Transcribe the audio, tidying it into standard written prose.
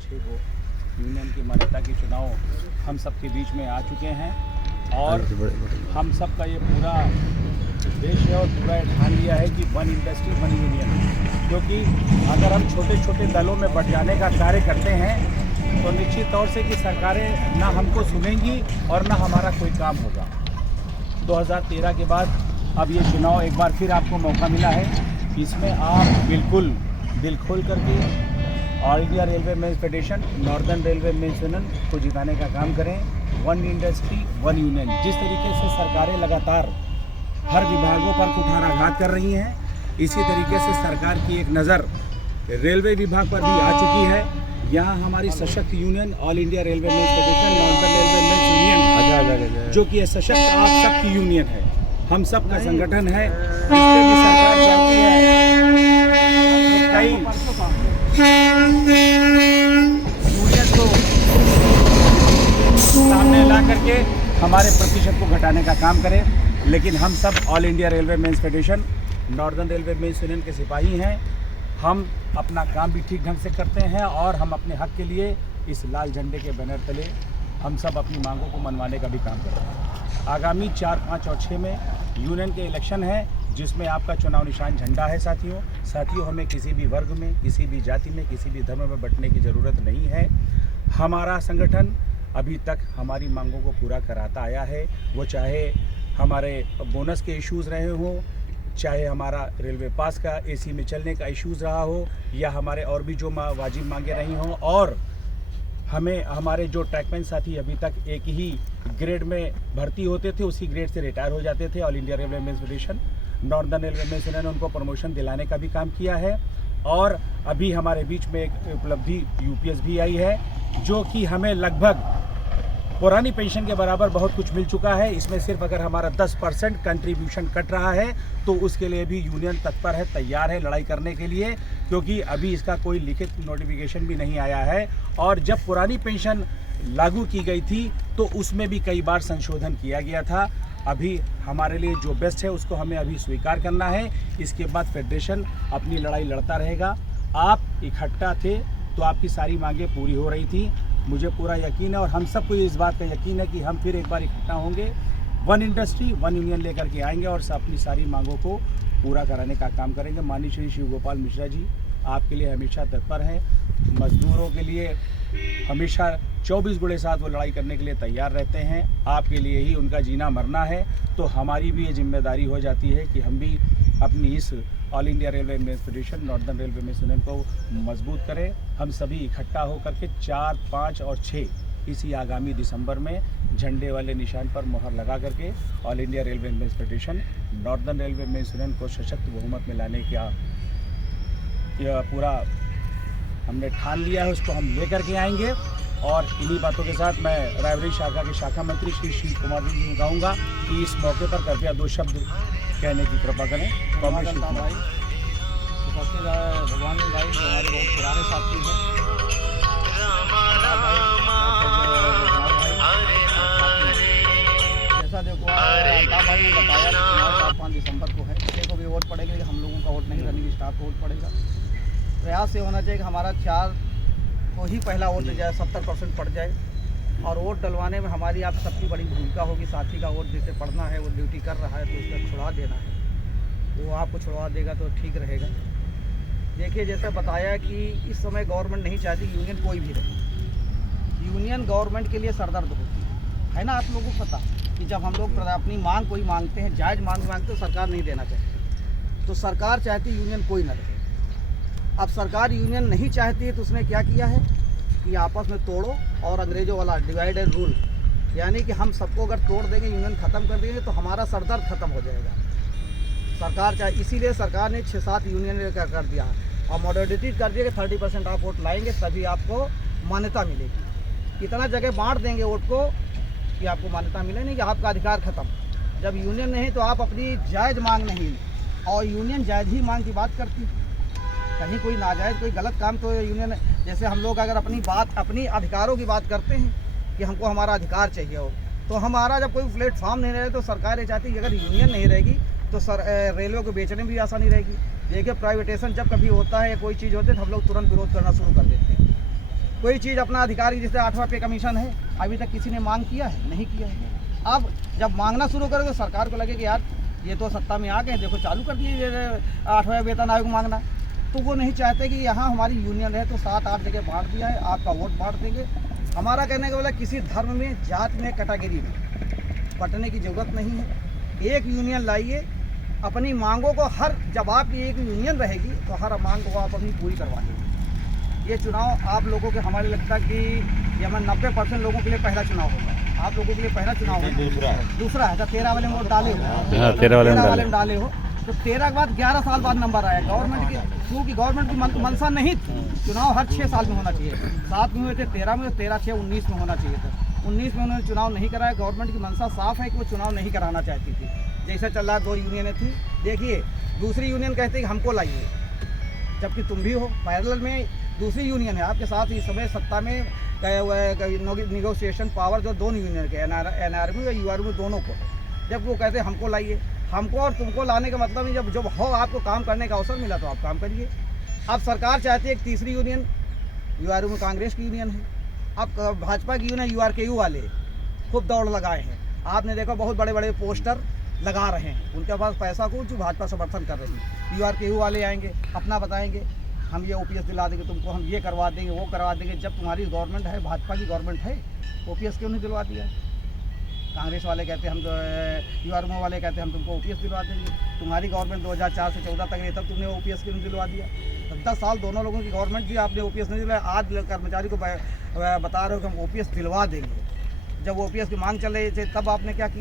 6 को यूनियन की मान्यता के चुनाव हम सबके बीच में आ चुके हैं और हम सबका ये पूरा उद्देश्य है और पूरा ठान लिया है कि वन इंडस्ट्री वन यूनियन, क्योंकि अगर हम छोटे छोटे दलों में बट जाने का कार्य करते हैं तो निश्चित तौर से कि सरकारें ना हमको सुनेंगी और ना हमारा कोई काम होगा। 2013 के बाद अब ये चुनाव एक बार फिर आपको मौका मिला है, इसमें आप बिल्कुल दिल खोल करके All India Railway Men's Federation, Northern Railway Men's Union को जिताने का काम करें। वन इंडस्ट्री वन यूनियन, जिस तरीके से सरकारें लगातार हर विभागों पर कुठाराघात कर रही हैं, इसी तरीके से सरकार की एक नज़र रेलवे विभाग पर भी आ चुकी है। यहाँ हमारी सशक्त Union All India Railway Men's Federation, Northern Railway Men's Union, जो कि सशक्त आप सबकी यूनियन है, हम सब का संगठन है, इससे भी सरकार चाहती है कई यूनियन को सामने ला करके हमारे प्रतिशत को घटाने का काम करें। लेकिन हम सब All India Railway Men's Federation, Northern Railway Men's Union के सिपाही हैं। हम अपना काम भी ठीक ढंग से करते हैं और हम अपने हक के लिए इस लाल झंडे के बैनर तले हम सब अपनी मांगों को मनवाने का भी काम कर रहे हैं। आगामी 4, 5 और 6 में यूनियन के इलेक्शन है, जिसमें आपका चुनाव निशान झंडा है। साथियों हमें किसी भी वर्ग में, किसी भी जाति में, किसी भी धर्म में बंटने की ज़रूरत नहीं है। हमारा संगठन अभी तक हमारी मांगों को पूरा कराता आया है, वो चाहे हमारे बोनस के इश्यूज़ रहे हों, चाहे हमारा रेलवे पास का एसी में चलने का इश्यूज़ रहा हो, या हमारे और भी जो वाजिब मांगे रही हों। और हमें हमारे जो ट्रैकमैन साथी अभी तक एक ही ग्रेड में भर्ती होते थे, उसी ग्रेड से रिटायर हो जाते थे। All India Railway Men's Federation, Northern Railway Men's Union ने उनको प्रमोशन दिलाने का भी काम किया है। और अभी हमारे बीच में एक उपलब्धि यूपीएस भी आई है, जो कि हमें लगभग पुरानी पेंशन के बराबर बहुत कुछ मिल चुका है। इसमें सिर्फ अगर हमारा 10% कंट्रीब्यूशन कट रहा है तो उसके लिए भी यूनियन तत्पर है, तैयार है लड़ाई करने के लिए, क्योंकि अभी इसका कोई लिखित नोटिफिकेशन भी नहीं आया है। और जब पुरानी पेंशन लागू की गई थी तो उसमें भी कई बार संशोधन किया गया था। अभी हमारे लिए जो बेस्ट है उसको हमें अभी स्वीकार करना है। इसके बाद फेडरेशन अपनी लड़ाई लड़ता रहेगा। आप इकट्ठा थे तो आपकी सारी मांगें पूरी हो रही थी, मुझे पूरा यकीन है और हम सबको इस बात का यकीन है कि हम फिर एक बार इकट्ठा होंगे, वन इंडस्ट्री वन यूनियन लेकर के आएंगे और अपनी सारी मांगों को पूरा कराने का काम करेंगे। माननीय श्री शिव गोपाल मिश्रा जी आपके लिए हमेशा तत्पर हैं, मजदूरों के लिए हमेशा 24/7 वो लड़ाई करने के लिए तैयार रहते हैं। आपके लिए ही उनका जीना मरना है, तो हमारी भी ये जिम्मेदारी हो जाती है कि हम भी अपनी इस All India Railway Men's Federation, Northern Railway Men's Union को मजबूत करें। हम सभी इकट्ठा होकर के 4, 5 और 6 इसी आगामी दिसंबर में झंडे वाले निशान पर मुहर लगा करके All India Railway Men's Federation, Northern Railway Men's Union को सशक्त बहुमत में लाने का यह पूरा हमने ठान लिया है, उसको हम लेकर के आएंगे। और इन्हीं बातों के साथ मैं रायबरेली शाखा के शाखा मंत्री श्री शिव कुमार जी को कहूँगा कि इस मौके पर कृपया 2 शब्द कहने की कृपा करें। भगवान भाई जो हमारे बहुत पुराने साथी हैं, जैसा देखो भाई ने बताया 4-5 दिसंबर को है, किसी को भी वोट पड़ेगा, लेकिन हम लोगों का वोट नहीं, रनिंग स्टाफ को वोट पड़ेगा। प्रयास ये होना चाहिए कि हमारा 4 को ही पहला वोट जाए, 70% पड़ जाए। और वोट डलवाने में हमारी आप सबकी बड़ी भूमिका होगी। साथी का वोट जिसे पढ़ना है, वो ड्यूटी कर रहा है तो उसका छुड़वा देना है, वो आपको छुड़वा देगा तो ठीक रहेगा। देखिए जैसे बताया कि इस समय गवर्नमेंट नहीं चाहती यूनियन कोई भी रहे। यूनियन गवर्नमेंट के लिए सरदर्द होती है ना। आप लोगों को पता कि जब हम लोग अपनी मांग कोई मांगते हैं, जायज़ मांगते हैं, तो सरकार नहीं देना चाहती, तो सरकार चाहती यूनियन कोई न रहे। अब सरकार यूनियन नहीं चाहती है तो उसने क्या किया है कि आपस में तोड़ो और अंग्रेज़ों वाला डिवाइड एंड रूल, यानी कि हम सबको अगर तोड़ देंगे, यूनियन ख़त्म कर देंगे तो हमारा सरदर्द ख़त्म हो जाएगा। सरकार चाहे, इसीलिए सरकार ने 6-7 यूनियन कर दिया और मॉडरेटिव कर दिया कि 30% आप वोट लाएंगे तभी आपको मान्यता मिलेगी। इतना जगह बांट देंगे वोट को कि आपको मान्यता मिले नहीं, कि आपका अधिकार ख़त्म। जब यूनियन नहीं तो आप अपनी जायज़ मांग नहीं, और यूनियन जायज़ ही मांग की बात करती है। कहीं कोई नाजायज़ कोई गलत काम तो यूनियन, जैसे हम लोग अगर अपनी अधिकारों की बात करते हैं कि हमको हमारा अधिकार चाहिए हो, तो हमारा जब कोई प्लेटफॉर्म नहीं रहे तो सरकार ये चाहती है कि अगर यूनियन नहीं रहेगी तो रेलवे को बेचने में भी आसानी रहेगी। देखिए प्राइवेटेशन जब कभी होता है या कोई चीज़ होती है तो हम लोग तुरंत विरोध करना शुरू कर देते हैं। कोई चीज़ अपना अधिकार की, जैसे 8वां पे कमीशन है, अभी तक किसी ने मांग किया है? नहीं किया है। अब जब मांगना शुरू करें तो सरकार को लगे कि यार ये तो सत्ता में आ गए, देखो चालू कर दिए 8वां वेतन आयोग मांगना। तो वो नहीं चाहते कि यहाँ हमारी यूनियन है तो 7-8 जगह बांट दिया है, आपका वोट बांट देंगे। हमारा कहने का बोला किसी धर्म में, जात में, कैटेगरी में बंटने की ज़रूरत नहीं है। एक यूनियन लाइए, अपनी मांगों को जब आपकी एक यूनियन रहेगी तो हर मांग को आप अपनी पूरी करवाएंगे। ये चुनाव आप लोगों के, हमारे लगता है कि ये 90% लोगों के लिए पहला चुनाव होगा। आप लोगों के लिए पहला चुनाव है, दूसरा है। तो 13 वाले में वोट डाले हो, 13 वाले में डाले हो तो 13 के बाद 11 साल बाद नंबर आया गवर्नमेंट की, क्योंकि गवर्नमेंट की मंशा नहीं थी चुनाव हर 6 साल में होना चाहिए। 7 में हुए थे, 13 में, 13, 6, 19 में होना चाहिए था। 19 में उन्होंने चुनाव नहीं कराया। गवर्नमेंट की मंशा साफ है कि वो चुनाव नहीं कराना चाहती थी। जैसे चल रहा 2 यूनियनें थी, देखिए दूसरी यूनियन कहती है कि हमको लाइए, जबकि तुम भी हो पैरेलल में दूसरी यूनियन है आपके साथ इस समय सत्ता में गए हुए, निगोशिएशन पावर जो दोनों यूनियन के NRMU या URMU दोनों को, जब वो कहते हैं हमको लाइए, हमको और तुमको लाने का मतलब नहीं, जब हो आपको काम करने का अवसर मिला तो आप काम करिए। अब सरकार चाहती है एक तीसरी यूनियन, URMU कांग्रेस की यूनियन है। अब भाजपा की यूनियन URKU वाले खूब दौड़ लगाए हैं, आपने देखा बहुत बड़े बड़े पोस्टर लगा रहे हैं, उनके पास पैसा को जो भाजपा समर्थन कर रही है। URKU वाले आएंगे, अपना बताएंगे हम ये OPS दिला देंगे तुमको, हम ये करवा देंगे, वो करवा देंगे। जब तुम्हारी गवर्नमेंट है, भाजपा की गवर्नमेंट है, OPS क्यों नहीं दिलवा दिया? कांग्रेस वाले कहते हैं हम, URMU वाले कहते हैं हम तुमको OPS दिलवा देंगे। तुम्हारी गवर्नमेंट 2004 से 14 तक रही, तब तुमने OPS क्यों नहीं दिलवा दिया? 10 साल दोनों लोगों की गवर्नमेंट थी, आपने OPS नहीं दिलवाया। आज कर्मचारी को बता रहे हो कि हम OPS दिलवा देंगे। जब OPS की मांग चल रही थी तब आपने क्या किया?